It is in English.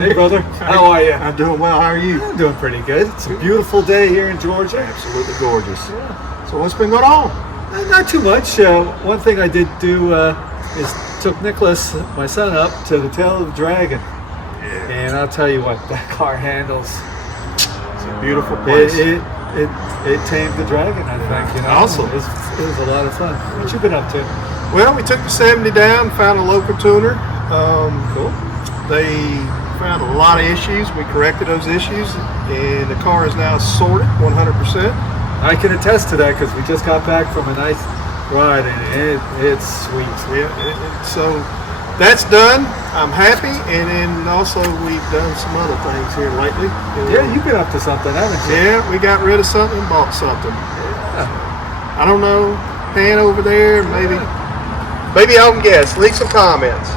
Hey brother, how are you? I'm doing well. How are you? I'm doing pretty good. It's a beautiful day here in Georgia. Absolutely gorgeous. Yeah. So what's been going on? Not too much. One thing I did do is took Nicholas, my son, up to the Tail of the Dragon. Yeah. And I'll tell you what, that car handles. It's a beautiful place. It tamed the dragon, I think. You know, Awesome. It was a lot of fun. What you been up to? Well, we took the 70 down, found a local tuner. Cool. They found a lot of issues. We corrected those issues, and the car is now sorted 100%. I can attest to that because we just got back from a nice ride, and it's sweet. Yeah. So that's done. I'm happy, and then also we've done some other things here lately. Yeah, you've been up to something, haven't you? Yeah, we got rid of something and bought something. Yeah. I don't know. Pan over there, maybe y'all can guess. Leave some comments.